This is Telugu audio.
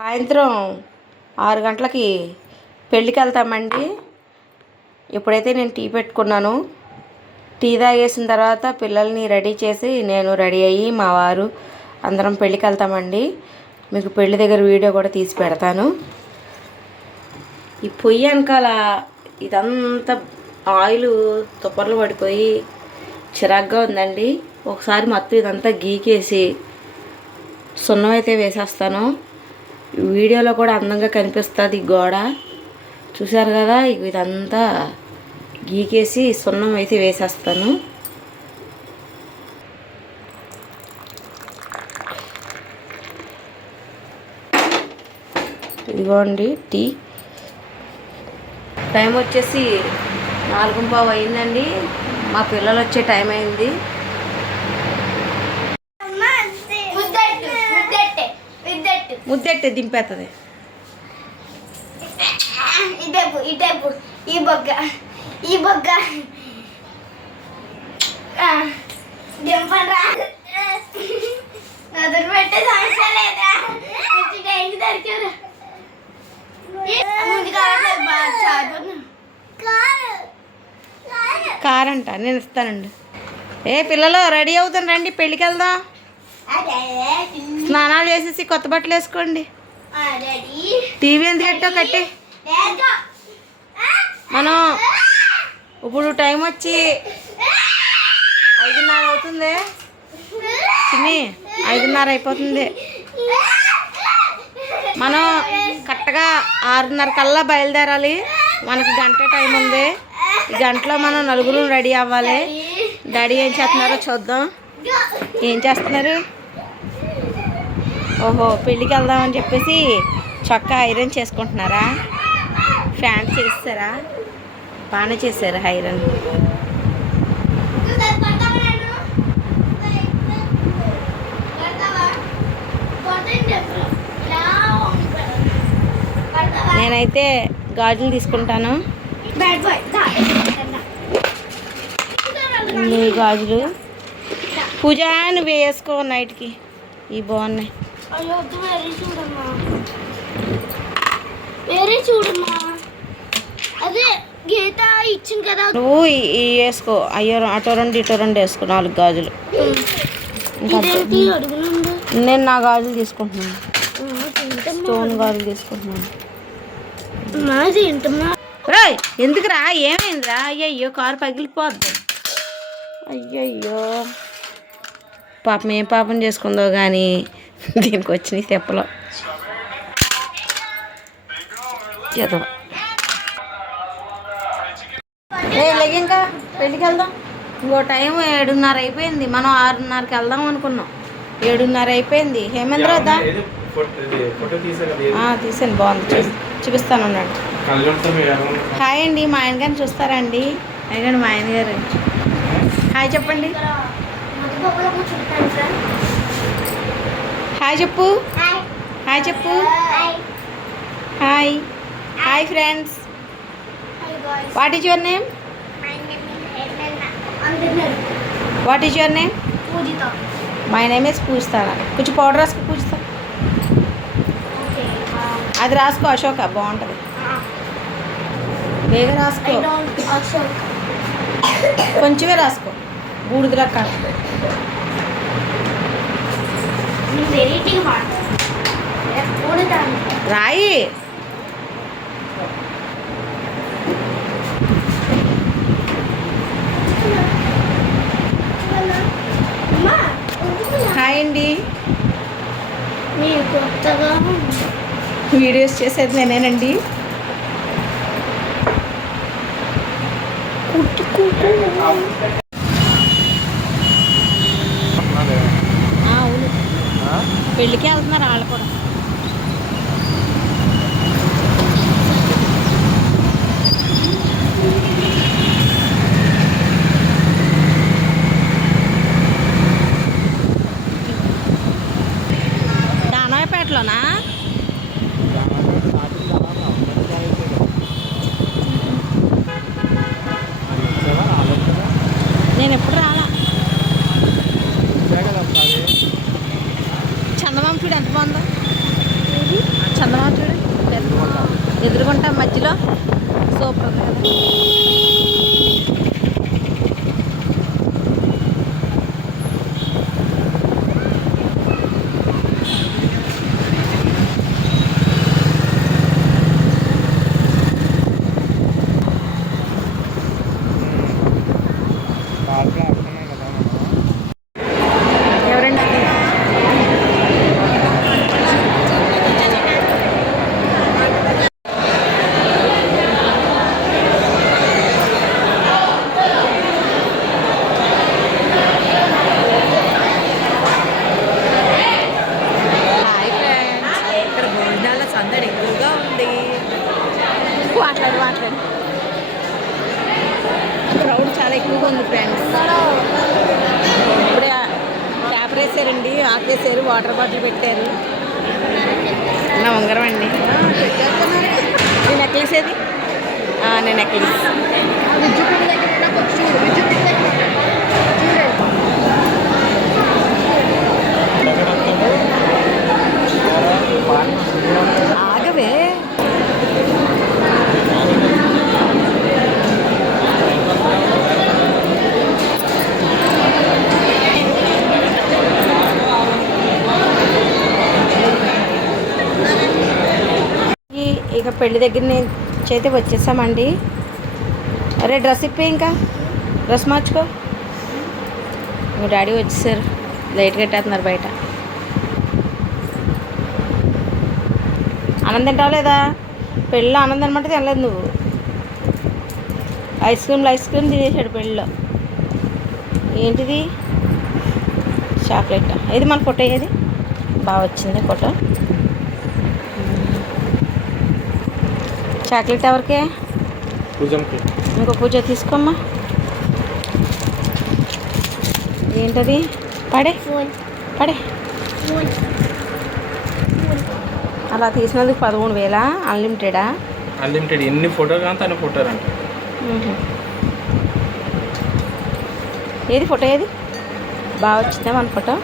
సాయంత్రం 6 గంటలకి పెళ్ళికి వెళ్తామండి. ఇప్పుడైతే నేను టీ పెట్టుకున్నాను. టీ తాగేసిన తర్వాత పిల్లల్ని రెడీ చేసి నేను రెడీ అయ్యి మా వారు అందరం పెళ్ళికి వెళ్తామండి. మీకు పెళ్ళి దగ్గర వీడియో కూడా తీసి పెడతాను. ఈ పొయ్యి వెనకాల ఇదంతా ఆయిల్ తుప్పర్లు పడిపోయి చిరాగ్గా ఉందండి. ఒకసారి మొత్తం ఇదంతా గీకేసి సున్నం అయితే వేసేస్తాను. వీడియోలో కూడా అందంగా కనిపిస్తుంది. గోడ చూసారు కదా, ఇదంతా గీకేసి సున్నం అయితే వేసేస్తాను. ఇదిగోండి టీ. టైం వచ్చేసి 4:15 అయిందండి. మా పిల్లలు వచ్చే టైం అయింది. ముద్దెట్టే దింపేస్తుంది. ఈ బొగ్గ దింపరా పెట్టే సమస్య లేదా దొరికారు. కారంట నేను ఇస్తానండి. పిల్లలు రెడీ అవుతాను రండి, పెళ్ళికి వెళ్దాం. స్నానాలు చేసేసి కొత్త బట్టలు వేసుకోండి. టీవీ ఎందుకు కట్టో కట్టే. మనం ఇప్పుడు టైం వచ్చి 5:30 అవుతుంది. చిన్ని 5:30 అయిపోతుంది. మనం కరెక్ట్గా 6:30 కల్లా బయలుదేరాలి. మనకి గంట టైం ఉంది. ఈ గంటలో మనం నలుగురు రెడీ అవ్వాలి. డాడీ ఏం చేస్తున్నారో చూద్దాం. ఏం చేస్తున్నారు? ఓహో, పెళ్ళికి వెళ్దామని చెప్పేసి చొక్కా ఐరన్ చేసుకుంటున్నారా? ఫ్యాంట్ చేస్తారా? బాగానే చేశారు ఐరన్. నేనైతే గాజులు తీసుకుంటాను. గాజులు పూజ నువ్వు వేసుకో నైట్కి. ఇవి బాగున్నాయి. చూడమ్మా, అదే గీత ఇచ్చింది కదా. నువ్వు వేసుకో. అయ్యో అటో 2 ఇటో 2 వేసుకో. 4 గాజులు. నేను నా గాజులు తీసుకుంటున్నాను. స్టోన్ గాజులు తీసుకుంటున్నాను. ఎందుకురా? ఏమైందిరా? అయ్యయ్యో, కారు పగిలిపోద్ది. అయ్యయ్యో, పాపం ఏం పాపం చేసుకుందో కానీ దీనికి వచ్చినాయి తెప్పలో. లేక ఇంకా పెళ్ళికి వెళ్దాం. ఇంకో టైం 7:30 అయిపోయింది. మనం 6:30కి వెళ్దాం అనుకున్నాం. 7:30 అయిపోయింది. హేమేంద్ర వద్దా? తీసాను, బాగుంది. చూపిస్తాను అన్నాడు. హాయ్ అండి, మా ఆయన గారిని చూస్తారా అండి? అయ్యండి మా ఆయన గారు. హాయ్ చెప్పండి. హాయ్ చెప్పు. హాయ్ చెప్పు. Hi hi friends. What is your name? What is your name? My name is Poojitha. కొంచెం పౌడర్ రాసుకో పూజిత. అది రాసుకో అశోక, బాగుంటుంది. వేగ రాసుకో. కొంచెమే రాసుకో, బూడిదలా కాదు. రాయి. హాయ్ అండి. కొత్తగా వీడియోస్ చేసేది నేనేనండి. అవును, పెళ్ళికి వెళ్తున్నారు వాళ్ళు కూడా. దానవాయిపేటలోనా? నేను ఎప్పుడు రాలా. చందమామ చూడు ఎంత బాగుందో. ఎదురుకుంటాం మధ్యలో సూపర్ ఉంది కదా. ఎవరండి అది? హాయ్ ఫ్రెండ్స్, ఇక్కడ భోజనాల సందడి ఎక్కువగా ఉంది. మాట్లాడు క్రౌడ్ చాలా ఎక్కువగా ఉంది ఫ్రెండ్స్. ఇప్పుడే పేపర్ వేసారండి, ఆకేసారు, వాటర్ బాటిల్ పెట్టారు. నా ఉంగరం అండి. నీ నెక్లెస్ ఏది? నేను నెక్లెస్. ఆగవే. ఇక పెళ్లి దగ్గర నుంచి అయితే వచ్చేసామండి. అరే డ్రెస్ ఇప్పి, ఇంకా డ్రెస్ మార్చుకో. మీ డాడీ వచ్చేసారు, లైట్ కట్టేస్తున్నారు బయట. ఆనందం తింటావు లేదా? పెళ్ళిలో ఆనందం అనమాట తినలేదు నువ్వు. ఐస్ క్రీమ్ తినేసాడు పెళ్ళిలో. ఏంటిది? చాక్లెట్. ఇది మన ఫోటో, ఏది బాగా వచ్చింది ఫోటో. చాక్లెట్ ఎవరికే? ఇంకో పూజ తీసుకోమ్మా. ఏంటది? పడే అలా తీసినందుకు 13,000 అన్లిమిటెడా? అన్లిమిటెడ్. ఎన్ని ఫోటోలు కానీ తన ఫోటోలు అంటే. ఏది ఫోటో, ఏది బాగా వచ్చిందా మన ఫోటో?